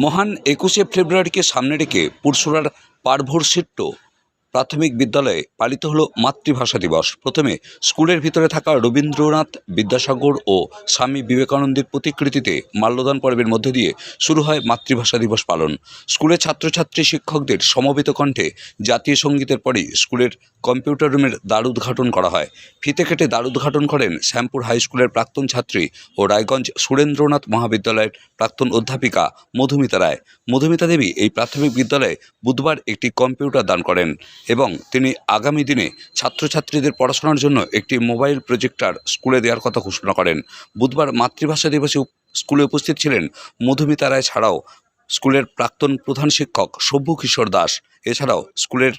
মহান একুশে ফেব্রুয়ারিকে সামনে রেখে পুরসুরার পারভোর সিট্টো প্রাথমিক বিদ্যালয়ে পালিত হলো মাতৃভাষা দিবস। প্রথমে স্কুলের ভিতরে থাকা রবীন্দ্রনাথ বিদ্যাসাগর ও স্বামী বিবেকানন্দের প্রতিকৃতিতে মাল্যদান পর্বের মধ্যে দিয়ে শুরু হয় মাতৃভাষা দিবস পালন। স্কুলের ছাত্রছাত্রী শিক্ষকদের সমবেত কণ্ঠে জাতীয় সঙ্গীতের পরই স্কুলের কম্পিউটার রুমের দ্বার উদ্ঘাটন করা হয়। ফিতে কেটে দ্বার উদ্ঘাটন করেন শ্যামপুর হাই স্কুলের প্রাক্তন ছাত্রী ও রায়গঞ্জ সুরেন্দ্রনাথ মহাবিদ্যালয়ের প্রাক্তন অধ্যাপিকা মধুমিতা রায়। মধুমিতা দেবী এই প্রাথমিক বিদ্যালয়ে বুধবার একটি কম্পিউটার দান করেন। এবং তিনি আগামী দিনে ছাত্রছাত্রীদের পড়াশোনার জন্য একটি মোবাইল প্রজেক্টার স্কুলে দেওয়ার কথা ঘোষণা করেন। বুধবার মাতৃভাষা দিবসে স্কুলে উপস্থিত ছিলেন মধুমিতা রায় ছাড়াও স্কুলের প্রাক্তন প্রধান শিক্ষক সভ্য কিশোর দাস। এছাড়াও স্কুলের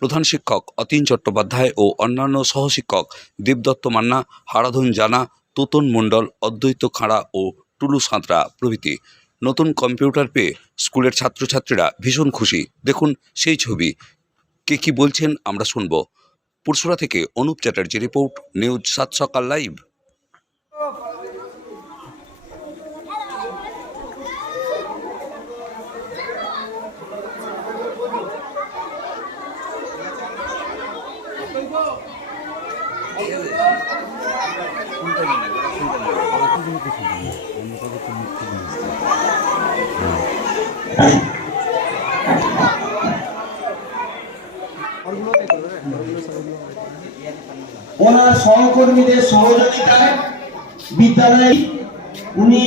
প্রধান শিক্ষক অতীন চট্টোপাধ্যায় ও অন্যান্য সহশিক্ষক দেবদত্ত মান্না, হারাধন জানা, তোতন মণ্ডল, অদ্বৈত খাঁড়া ও টুলু সাঁতরা প্রভৃতি। নতুন কম্পিউটার পেয়ে স্কুলের ছাত্রছাত্রীরা ভীষণ খুশি। দেখুন সেই ছবি। কে কি বলছেন আমরা শুনব। পুরসুরা থেকে অনুপ চ্যাটার্জি রিপোর্ট, নিউজ সাত সকাল লাইভ। ওনার সহকর্মীদের সহযোগিতায় বিদ্যালয়ে উনি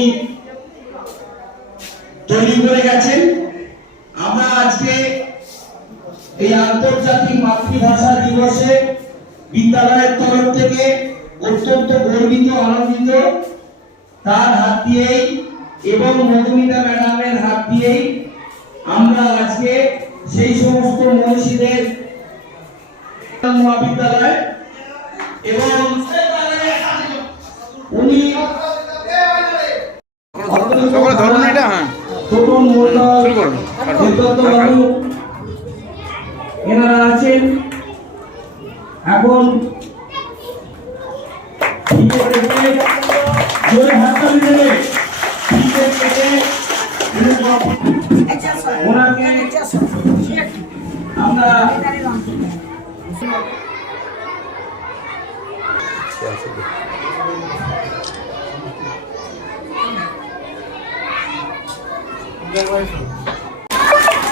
তৈরি করে গেছেন। আমরা আজকে এই আন্তর্জাতিক মাতৃভাষা দিবসে বিদ্যালয়ের তরফ থেকে অত্যন্ত গর্বিত, আনন্দিত তার হাত দিয়েই এবং মধুমিতা ম্যাডামের হাত দিয়েই আমরা আজকে সেই সমস্ত মনীষীদের মহাবিদ্যালয় এবং উনি সকলে ধরুন এটা হ্যাঁ। মন্ডল দেবদত্ত এনারা আছেন। এখন ফিতে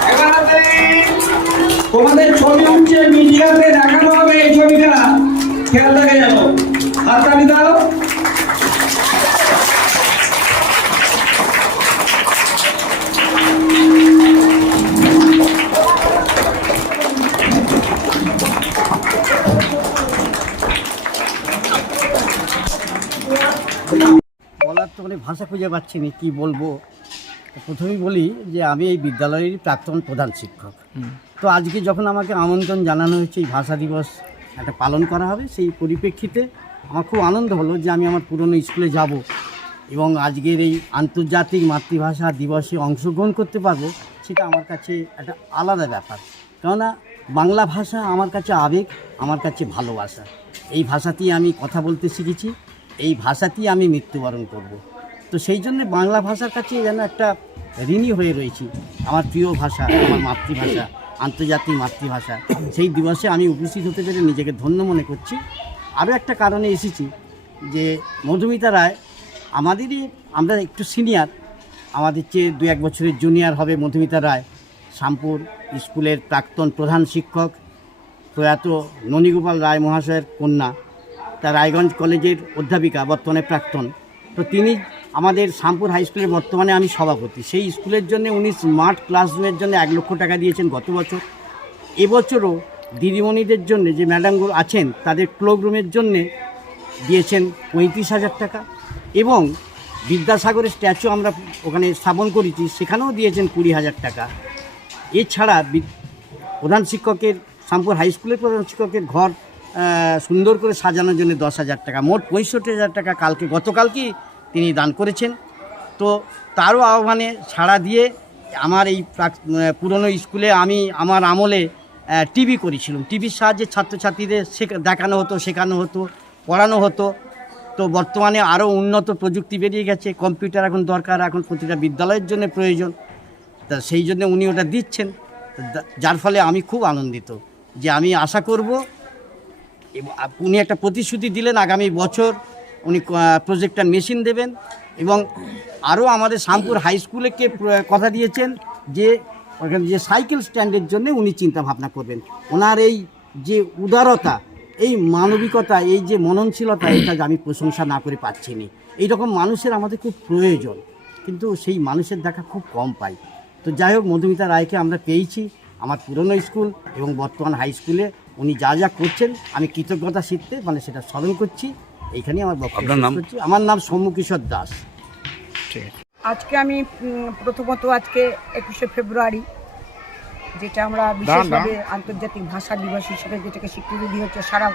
আমরা তোমাদের ছবি উঠছে মিডিয়াতে দেখানো হবে এই ছবিটা। খেয়াল দেখা যাব হাততালি দাও বলার তো মানে ভাষা খুঁজে পাচ্ছি না কী বলব? প্রথমেই বলি যে আমি এই বিদ্যালয়েরই প্রাক্তন প্রধান শিক্ষক। তো আজকে যখন আমাকে আমন্ত্রণ জানানো হয়েছে এই ভাষা দিবস একটা পালন করা হবে সেই পরিপ্রেক্ষিতে আমার খুব আনন্দ হলো যে আমি আমার পুরনো স্কুলে যাব এবং আজকের এই আন্তর্জাতিক মাতৃভাষা দিবসে অংশগ্রহণ করতে পারব সেটা আমার কাছে একটা আলাদা ব্যাপার। কেননা বাংলা ভাষা আমার কাছে আবেগ আমার কাছে ভালোবাসা। এই ভাষাতেই আমি কথা বলতে শিখেছি এই ভাষাতেই আমি মৃত্যুবরণ করব। তো সেই জন্য বাংলা ভাষার কাছে যেন একটা ঋণী হয়ে রয়েছি। আমার প্রিয় ভাষা, আমার মাতৃভাষা, আন্তর্জাতিক মাতৃভাষা, সেই দিবসে আমি উপস্থিত হতে পেরে নিজেকে ধন্য মনে করছি। আরও একটা কারণে এসেছি যে মধুমিতা রায় আমাদেরই, আমরা একটু সিনিয়র, আমাদের চেয়ে দু এক বছরের জুনিয়র হবে মধুমিতা রায়। শামপুর স্কুলের প্রাক্তন প্রধান শিক্ষক, প্রয়াত ননীগোপাল রায় মহাশয়ের কন্যা তা রায়গঞ্জ কলেজের অধ্যাপিকা, বর্তমানে প্রাক্তন। তো তিনি আমাদের শামপুর হাই স্কুলের বর্তমানে আমি সভাপতি। সেই স্কুলের জন্য উনি স্মার্ট ক্লাসরুমের জন্য এক লক্ষ টাকা দিয়েছেন গত বছর। এবছরও দিদিমণিদের জন্য যে ম্যাডামগুলো আছেন, তাদের ক্লোবরুমের জন্যে দিয়েছেন পঁয়ত্রিশ হাজার টাকা এবং বিদ্যাসাগরের স্ট্যাচু আমরা ওখানে স্থাপন করেছি, সেখানেও দিয়েছেন কুড়ি হাজার টাকা। এছাড়া প্রধান শিক্ষকের শামপুর হাই স্কুলের প্রধান শিক্ষকের ঘর সুন্দর করে সাজানোর জন্য দশ হাজার টাকা, মোট পঁয়ষট্টি হাজার টাকা কালকে, গতকালকেই তিনি দান করেছেন। তো তারও আহ্বানে ছাড়া দিয়ে আমার এই পুরনো স্কুলে আমি আমার আমলে টিভি করেছিলাম। টিভির সাহায্যে ছাত্রছাত্রীদের দেখানো হতো, শেখানো হতো, পড়ানো হতো। তো বর্তমানে আরও উন্নত প্রযুক্তি বেরিয়ে গেছে। কম্পিউটার এখন দরকার, এখন প্রতিটা বিদ্যালয়ের জন্য প্রয়োজন। তা সেই জন্য উনি ওটা দিচ্ছেন। যার ফলে আমি খুব আনন্দিত যে আমি আশা করব উনি একটা প্রতিশ্রুতি দিলেন আগামী বছর উনি প্রজেক্টার মেশিন দেবেন এবং আরও আমাদের শামপুর হাই স্কুলেকে প্র- কথা দিয়েছেন যে, ওখানে যে সাইকেল স্ট্যান্ডের জন্য উনি চিন্তা ভাবনা করবেন। ওনার এই যে উদারতা, এই মানবিকতা, এই যে মননশীলতা, এটা আমি প্রশংসা না করে পাচ্ছি না। এইরকম মানুষের আমাদের খুব প্রয়োজন, কিন্তু সেই মানুষের দেখা খুব কম পাই। তো যাই হোক, মধুমিতা রায়কে আমরা পেয়েছি আমার পুরনো স্কুল এবং বর্তমান হাই স্কুলে উনি যা যা করছেন, আমি কৃতজ্ঞতা শিখতে মানে সেটা স্মরণ করছি। এইখানেই আমার বক্তব্য আপনার নাম? করছি। আমার নাম সৌম্যকিশোর দাস। ঠিক আছে। আজকে আমি উম, প্রথমত আজকে একুশে ফেব্রুয়ারি যেটা আমরা বিশেষভাবে আন্তর্জাতিক ভাষা দিবস হিসেবে যেটাকে স্বীকৃতি দিয়ে হচ্ছে সারা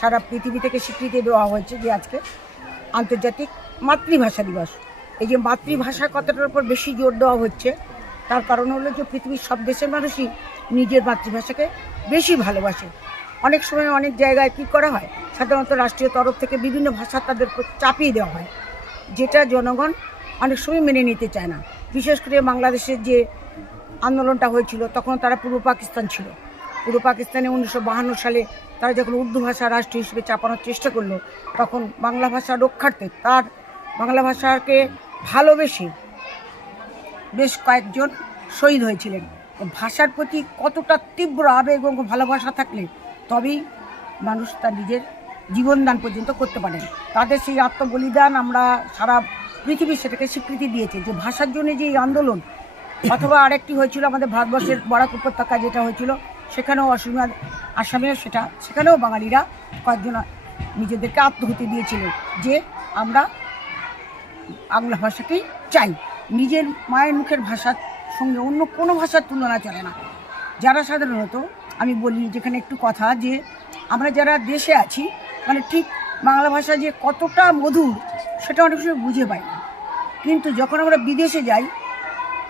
সারা পৃথিবী থেকে স্বীকৃতি দেওয়া হয়েছে যে আজকে আন্তর্জাতিক মাতৃভাষা দিবস। এই যে মাতৃভাষা কথাটার উপর বেশি জোর দেওয়া হচ্ছে তার কারণ হলো যে পৃথিবীর সব দেশের মানুষই নিজের মাতৃভাষাকে বেশি ভালোবাসে। অনেক সময় অনেক জায়গায় কী করা হয়? সাধারণত রাষ্ট্রীয় তরফ থেকে বিভিন্ন ভাষা তাদের চাপিয়ে দেওয়া হয়। যেটা জনগণ অনেক সময় মেনে নিতে চায় না। বিশেষ করে বাংলাদেশের যে আন্দোলনটা হয়েছিল, তখন তারা পূর্ব পাকিস্তান ছিল। পূর্ব পাকিস্তানে উনিশশো সালে তারা যখন উর্দু ভাষা রাষ্ট্র হিসেবে চাপানোর চেষ্টা করল, তখন বাংলা ভাষা রক্ষার্থে তার বাংলা ভাষাকে ভালোবেসে বেশ কয়েকজন শহীদ হয়েছিলেন। ভাষার প্রতি কতটা তীব্র আবেগ এবং ভালোবাসা থাকলে তবেই মানুষ তার নিজের জীবনদান পর্যন্ত করতে পারেন। তাদের সেই আত্মবলিদান আমরা সারা পৃথিবী সেটাকে স্বীকৃতি দিয়েছে যে ভাষার জন্য যে এই আন্দোলন অথবা আরেকটি হয়েছিল আমাদের ভারতবর্ষের বরাক উপত্যকা যেটা হয়েছিল সেখানেও অসীমা আসামেও সেটা সেখানেও বাঙালিরা কয়েকজন নিজেদেরকে আত্মহতি দিয়েছিলেন যে আমরা বাংলা ভাষাকেই চাই। নিজের মায়ের মুখের ভাষার সঙ্গে অন্য কোনো ভাষার তুলনা চলে না। যারা সাধারণত আমি বলি যেখানে একটু কথা যে আমরা যারা দেশে আছি মানে ঠিক বাংলা ভাষা যে কতটা মধুর, সেটা অনেক সময় বুঝে পাই না। কিন্তু যখন আমরা বিদেশে যাই,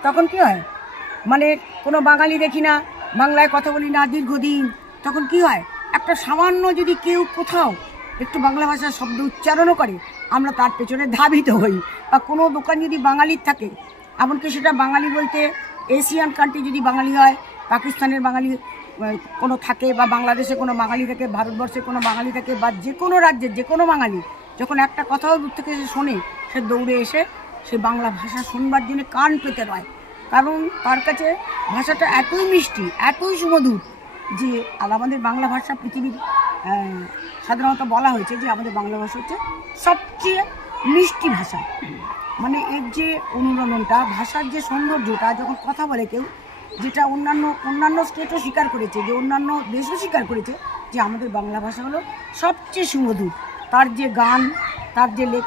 তখন কি হয়? মানে কোনো বাঙালি দেখি না, বাংলায় কথা বলি না দীর্ঘদিন, তখন কি হয়? একটা সামান্য যদি কেউ কোথাও একটু বাংলা ভাষার শব্দ উচ্চারণও করে, আমরা তার পেছনে ধাবিত হই। বা কোনো দোকান যদি বাঙালির থাকে, এমনকি সেটা বাঙালি বলতে এশিয়ান কান্ট্রি যদি বাঙালি হয়, পাকিস্তানের বাঙালি কোনো থাকে বা বাংলাদেশে কোনো বাঙালি থাকে, ভারতবর্ষে কোনো বাঙালি থাকে বা যে কোনো রাজ্যের যে কোনো বাঙালি, যখন একটা কথাও দূর থেকে সে শোনে, সে দৌড়ে এসে সে বাংলা ভাষা শুনবার জন্য কান পেতে নয় কারণ তার কাছে ভাষাটা এতই মিষ্টি, এতই সুমধুর যে আর আমাদের বাংলা ভাষা পৃথিবীর সাধারণত বলা হয়েছে যে আমাদের বাংলা ভাষা হচ্ছে সবচেয়ে মিষ্টি ভাষা। মানে এর যে অনুরণনটা, ভাষার যে সৌন্দর্যটা, যখন কথা বলে কেউ যেটা অন্যান্য অন্যান্য স্টেটও স্বীকার করেছে, যে অন্যান্য দেশও স্বীকার করেছে যে আমাদের বাংলা ভাষা হলো সবচেয়ে সুমধুর। তার যে গান, তার যে লেখ,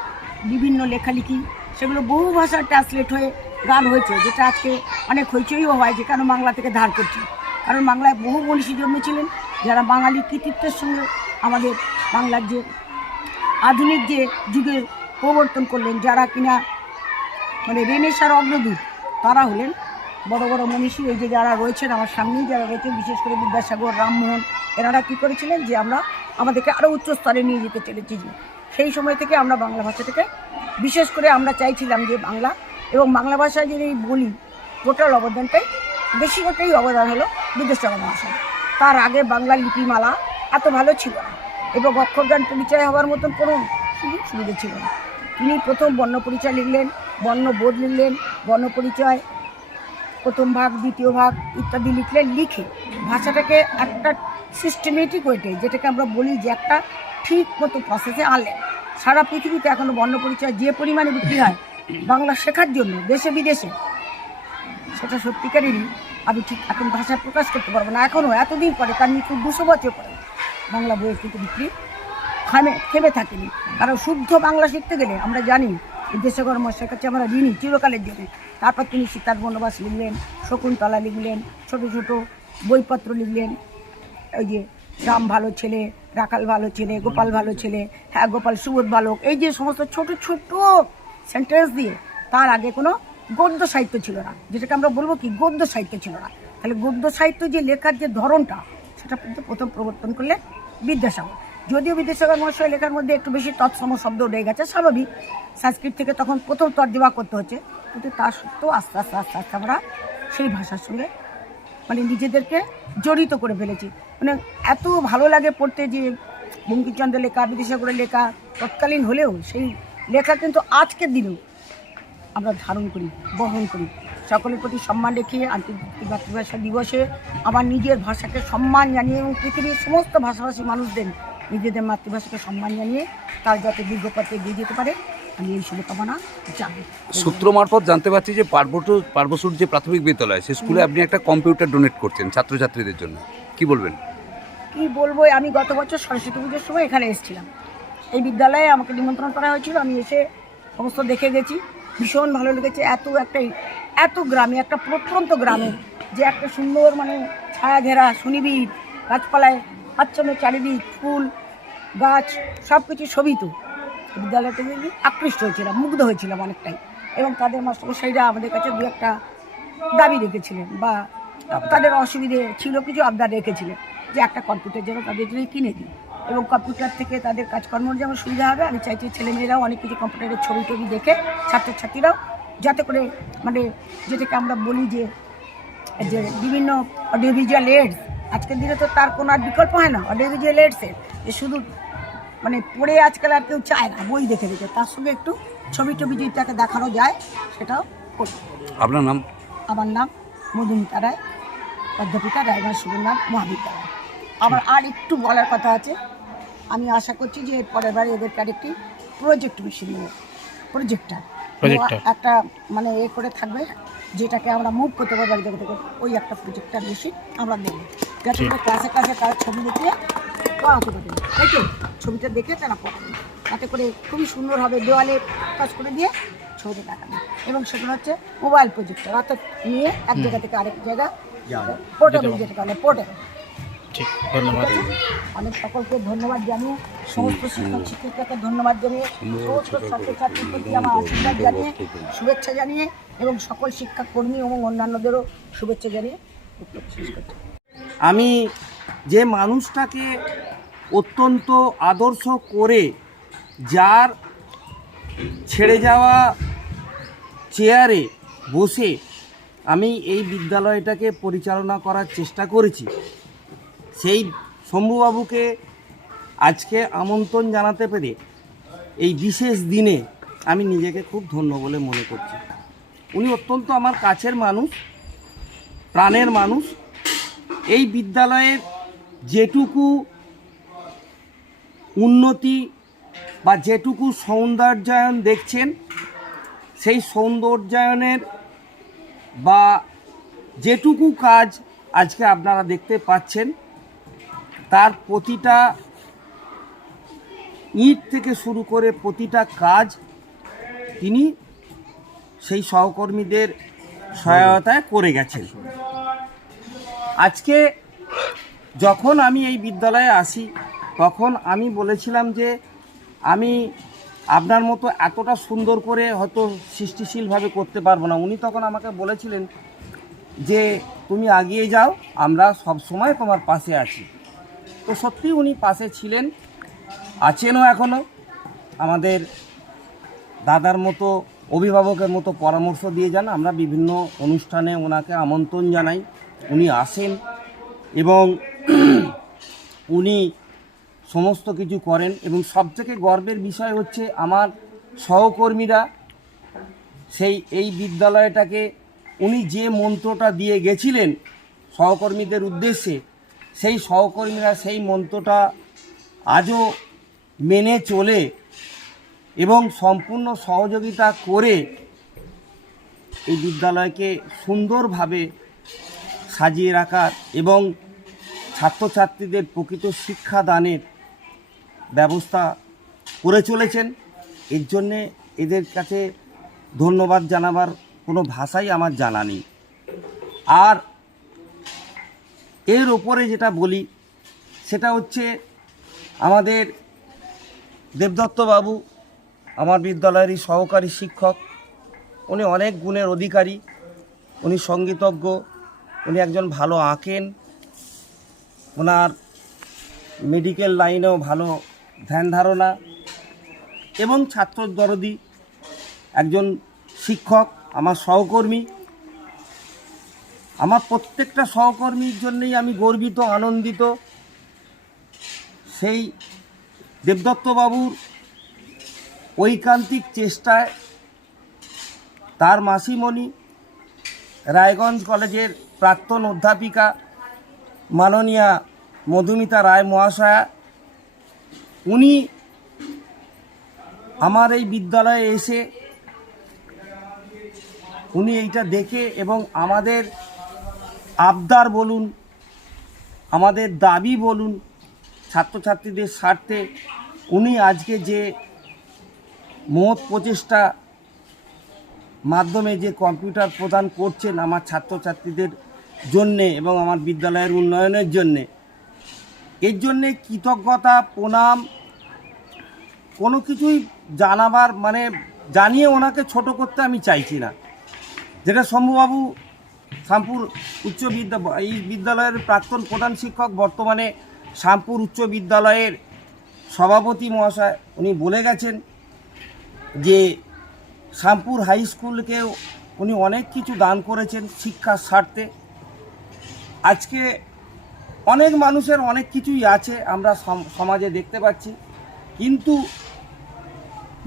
বিভিন্ন লেখালেখি, সেগুলো বহু ভাষায় ট্রান্সলেট হয়ে গান হয়েছে, যেটা আজকে অনেক হইচইও হয় যে কেন বাংলা থেকে ধার করছে। কারণ বাংলায় বহু মনীষী জন্মেছিলেন যারা বাঙালি কৃতিত্বের সঙ্গে আমাদের বাংলার যে আধুনিক যে যুগে প্রবর্তন করলেন, যারা কিনা মানে রেনেসার অগ্রদূত, তারা হলেন বড় বড় মনীষী এই যে যারা রয়েছেন আমার সামনেই যারা রয়েছেন, বিশেষ করে বিদ্যাসাগর, রামমোহন, এনারা কী করেছিলেন যে আমরা আমাদেরকে আরও উচ্চ স্তরে নিয়ে যেতে চলেছি। সেই সময় থেকে আমরা বাংলা ভাষা থেকে, বিশেষ করে আমরা চাইছিলাম যে বাংলা এবং বাংলা ভাষায় যদি বলি টোটাল অবদানটাই বেশিরভাগটাই অবদান হলো বিদ্যাসাগর মহাশয় তার আগে বাংলা লিপিমালা এত ভালো ছিল না এবং অক্ষরজ্ঞান পরিচয় হওয়ার মতন কোনো সুযোগ সুবিধা ছিল না। তিনি প্রথম বর্ণ পরিচয় লিখলেন, বর্ণ বর্ণবোধ লিখলেন, বর্ণ পরিচয় প্রথম ভাগ, দ্বিতীয় ভাগ ইত্যাদি লিখলেন লিখে ভাষাটাকে একটা সিস্টেমেটিক ওয়েটে যেটাকে আমরা বলি যে একটা ঠিক মতো প্রসেসে আনলেন সারা পৃথিবীতে এখনও বর্ণ পরিচয় যে পরিমাণে বিক্রি হয়, বাংলা শেখার জন্য, দেশে বিদেশে, সেটা সত্যিকারেরই আমি ঠিক এখন ভাষা প্রকাশ করতে পারব না। এখনও এতদিন পরে তার মৃত্যু দুশো বছর পরে বাংলা বইয়ের কিন্তু বিক্রি থামে, থেমে থাকেনি। কারণ শুদ্ধ বাংলা শিখতে গেলে আমরা জানি বিদ্যাসাগর মশাইয়ের কাছে আমরা ঋণী, চিরকালের জন্য। তারপর তিনি সীতার বনবাস লিখলেন, শকুন্তলা লিখলেন, ছোট ছোট বইপত্র লিখলেন। ওই যে রাম ভালো ছেলে, রাখাল ভালো ছেলে, গোপাল ভালো ছেলে হ্যাঁ গোপাল, সুবোধ বালক, এই যে সমস্ত ছোট ছোট সেন্টেন্স দিয়ে তার আগে কোনো গদ্য সাহিত্য ছিল না, যেটাকে আমরা বলব কি, গদ্য সাহিত্য ছিল না। তাহলে গদ্য সাহিত্য যে লেখার যে ধরনটা, সেটা কিন্তু প্রথম প্রবর্তন করলেন বিদ্যাসাগর। যদিও বিদ্যাসাগর মহাশয় লেখার মধ্যে একটু বেশি তৎসম শব্দ রয়ে গেছে, স্বাভাবিক। সংস্কৃত থেকে তখন প্রথম তর্জমা করতে হচ্ছে। কিন্তু তা সত্ত্বেও আস্তে আস্তে আস্তে আস্তে আমরা সেই ভাষার সঙ্গে মানে নিজেদেরকে জড়িত করে ফেলেছি। মানে এত ভালো লাগে পড়তে যে বঙ্কিমচন্দ্রের লেখা বিদ্যাসাগরের লেখা, তৎকালীন হলেও সেই লেখা কিন্তু আজকের দিনেও আমরা ধারণ করি, বহন করি। সকলের প্রতি সম্মান রেখে আন্তর্জাতিক মাতৃভাষা দিবসে, আমার নিজের ভাষাকে সম্মান জানিয়ে এবং পৃথিবীর সমস্ত ভাষাভাষী মানুষদের নিজেদের মাতৃভাষাকে সম্মান জানিয়ে তার যাতে দীর্ঘপথে এগিয়ে যেতে পারে আমি এই শুভকামনা জানি সূত্র মারফত জানতে পারছি যে পার্বটু পার্বসুর যে প্রাথমিক বিদ্যালয় সে স্কুলে আপনি একটা কম্পিউটার ডোনেট করছেন ছাত্রছাত্রীদের জন্য। কি বলবেন? কি বলব আমি গত বছর সরস্বতী পুজোর সময় এখানে এসেছিলাম। এই বিদ্যালয়ে আমাকে নিমন্ত্রণ করা হয়েছিল আমি এসে সমস্ত দেখে গেছি। ভীষণ ভালো লেগেছে এত একটা এত গ্রামে একটা প্রত্যন্ত গ্রামে যে একটা সুন্দর মানে ছায়া ঘেরা সুনিবিড় গাছপালায় আচ্ছন্ন চারিদিক ফুল গাছ সব কিছু শোভিত বিদ্যালয়টা দেখে আকৃষ্ট হয়েছিলাম মুগ্ধ হয়েছিলাম অনেকটাই। এবং তাদের মাস্টারমশাইরা আমাদের কাছে দু একটা দাবি রেখেছিলেন বা তাদের অসুবিধে ছিল কিছু আবদার রেখেছিলেন যে একটা কম্পিউটার যেন তাদের জন্য কিনে দিই। এবং কম্পিউটার থেকে তাদের কাজকর্মের যেমন সুবিধা হবে আমি চাইছি ছেলেমেয়েরাও অনেক কিছু কম্পিউটারের ছবি টবি দেখে ছাত্রছাত্রীরাও যাতে করে মানে যেটাকে আমরা বলি যে যে বিভিন্ন অডিও ভিজুয়াল এডস আজকের দিনে তো তার কোনো আর বিকল্প হয় না। অডিও ভিজুয়াল এডসের যে শুধু মানে পড়ে আজকাল আর কেউ চায় না বই দেখে দেখে। তার সঙ্গে একটু ছবি টবি যদি তাকে দেখানো যায় সেটাও করি আপনার নাম? আমার নাম মধুমিতা রায় অধ্যাপিকা রায়গঞ্জ সুরেন্দ্রনাথ মহাবিদ্যালয়। আমার আর একটু বলার কথা আছে আমি আশা করছি যে পরের বারে এদেরকে আরেকটি প্রজেক্ট মেশিন নেব প্রজেক্টার। একটা মানে এ করে থাকবে যেটাকে আমরা মুভ করতে পারব এক জায়গা থেকে ওই একটা প্রজেক্টার মেশিন আমরা দেবো। যাতে ক্লাসে ক্লাসে তারা ছবি দেখিয়ে পড়াতে তাই তো? ছবিটা দেখে তারা পড়াবে। তাতে করে খুবই সুন্দর হবে দেওয়ালে কাজ করে দিয়ে ছবিটা দেখাবে। এবং সেগুলো হচ্ছে মোবাইল প্রজেক্টর অর্থাৎ নিয়ে এক জায়গা থেকে আরেক জায়গা পোর্টেবল যেটা বলে পোর্টেবল ঠিক ধন্যবাদ। অনেক সকলকে ধন্যবাদ জানিয়ে সমস্ত শিক্ষক শিক্ষিকাকে ধন্যবাদ জানিয়ে সমস্ত ছাত্রছাত্রীর প্রতি আমার আশীর্বাদ জানিয়ে শুভেচ্ছা জানিয়ে এবং সকল শিক্ষাকর্মী এবং অন্যান্যদেরও শুভেচ্ছা জানিয়ে আমি যে মানুষটাকে অত্যন্ত আদর্শ করে যার ছেড়ে যাওয়া চেয়ারে বসে আমি এই বিদ্যালয়টাকে পরিচালনা করার চেষ্টা করেছি। সেই শম্ভুবাবুকে আজকে আমন্ত্রণ জানাতে পেরে এই বিশেষ দিনে আমি নিজেকে খুব ধন্য বলে মনে করছি। উনি অত্যন্ত আমার কাছের মানুষ, প্রাণের মানুষ। এই বিদ্যালয়ের যেটুকু উন্নতি বা যেটুকু সৌন্দর্যায়ন দেখছেন, সেই সৌন্দর্যায়নের বা যেটুকু কাজ আজকে আপনারা দেখতে পাচ্ছেন, তার প্রতিটা ইট থেকে শুরু করে প্রতিটা কাজ তিনি সেই সহকর্মীদের সহায়তায় করে গেছেন। আজকে যখন আমি এই বিদ্যালয়ে আসি তখন আমি বলেছিলাম যে আমি আপনার মতো এতটা সুন্দর করে হয়তো সৃষ্টিশীলভাবে করতে পারব না। উনি তখন আমাকে বলেছিলেন যে, তুমি আগিয়ে যাও, আমরা সব সময় তোমার পাশে আছি। তো সত্যি উনি পাশে ছিলেন, আছেনও এখনও আমাদের দাদার মতো, অভিভাবকের মতো পরামর্শ দিয়ে যান। আমরা বিভিন্ন অনুষ্ঠানে ওনাকে আমন্ত্রণ জানাই। উনি আসেন এবং উনি সমস্ত কিছু করেন এবং সবথেকে গর্বের বিষয় হচ্ছে আমার সহকর্মীরা সেই, এই বিদ্যালয়টাকে উনি যে মন্ত্রটা দিয়ে গেছিলেন সহকর্মীদের উদ্দেশ্যে, সেই সহকর্মীরা সেই মন্ত্রটা আজও মেনে চলে এবং সম্পূর্ণ সহযোগিতা করে এই বিদ্যালয়কে সুন্দরভাবে সাজিয়ে রাখার এবং ছাত্রছাত্রীদের প্রকৃত শিক্ষাদানের ব্যবস্থা করে চলেছেন। এর জন্যে এদের কাছে ধন্যবাদ জানাবার কোনো ভাষাই আমার জানা নেই। আর এর ওপরে যেটা বলি, সেটা হচ্ছে আমাদের দেবদত্ত বাবু, আমার বিদ্যালয়েরই সহকারী শিক্ষক, উনি অনেক গুণের অধিকারী, উনি সঙ্গীতজ্ঞ, উনি একজন ভালো আঁকেন ওনার মেডিকেল লাইনেও ভালো ধ্যান ধারণা এবং ছাত্র দরদি, একজন শিক্ষক, আমার সহকর্মী। আমার প্রত্যেকটা সহকর্মীর জন্যই আমি গর্বিত, আনন্দিত। সেই দেবদত্তবাবুর ঐকান্তিক চেষ্টায় তার মাসিমণি রায়গঞ্জ কলেজের প্রাক্তন অধ্যাপিকা মাননীয়া মধুমিতা রায় মহাশয়া উনি আমার এই বিদ্যালয়ে এসে উনি এইটা দেখে এবং আমাদের আবদার বলুন, আমাদের দাবি বলুন, ছাত্রছাত্রীদের স্বার্থে উনি আজকে যে মহৎ প্রচেষ্টা মাধ্যমে যে কম্পিউটার প্রদান করছেন আমার ছাত্রছাত্রীদের জন্যে এবং আমার বিদ্যালয়ের উন্নয়নের জন্যে এর জন্যে কৃতজ্ঞতা, প্রণাম, কোনো কিছুই জানাবার মানে জানিয়ে ওনাকে ছোট করতে আমি চাইছি না। যেটা শম্ভুবাবু শামপুর উচ্চ বিদ্যা এই বিদ্যালয়ের প্রাক্তন প্রধান শিক্ষক, বর্তমানে শামপুর উচ্চ বিদ্যালয়ের সভাপতি মহাশয়, উনি বলে গেছেন যে শামপুর হাই স্কুলকেও উনি অনেক কিছু দান করেছেন শিক্ষার স্বার্থে। আজকে অনেক মানুষের অনেক কিছুই আছে, আমরা সম- সমাজে দেখতে পাচ্ছি। কিন্তু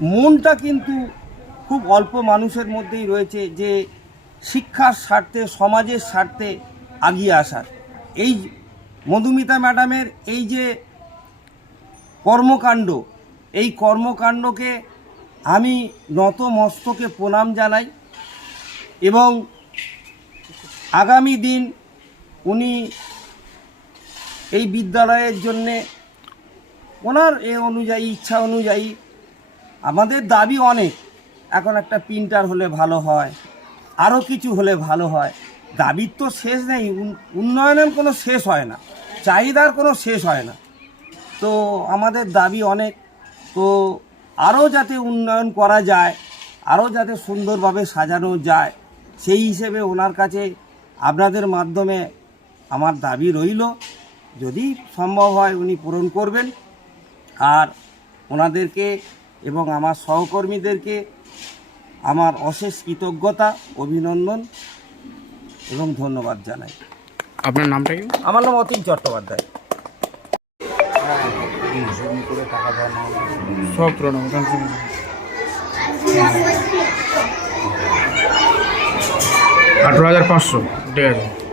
মনটা কিন্তু খুব অল্প মানুষের মধ্যেই রয়েছে যে শিক্ষার স্বার্থে, সমাজের স্বার্থে আগিয়ে আসার। এই মধুমিতা ম্যাডামের এই যে কর্মকাণ্ড, এই কর্মকাণ্ডকে আমি নত মস্তকে প্রণাম জানাই এবং আগামী দিন উনি এই বিদ্যালয়ের জন্যে ওনার এ অনুযায়ী, ইচ্ছা অনুযায়ী আমাদের দাবি অনেক। এখন একটা প্রিন্টার হলে ভালো হয় আরও কিছু হলে ভালো হয়। দাবির তো শেষ নেই উন্নয়নের কোনো শেষ হয় না, চাহিদার কোনো শেষ হয় না। তো আমাদের দাবি অনেক, তো আরও যাতে উন্নয়ন করা যায় আরও যাতে সুন্দরভাবে সাজানো যায়, সেই হিসেবে ওনার কাছে আপনাদের মাধ্যমে আমার দাবি রইল। যদি সম্ভব হয় উনি পূরণ করবেন। আর ওনাদেরকে এবং আমার সহকর্মীদেরকে আমার অশেষ কৃতজ্ঞতা অভিনন্দন এবং ধন্যবাদ জানাই। আপনার নামটা কি? আমার নাম অতীন চট্টোপাধ্যায়। সব আঠেরো হাজার পাঁচশো ঠিক আছে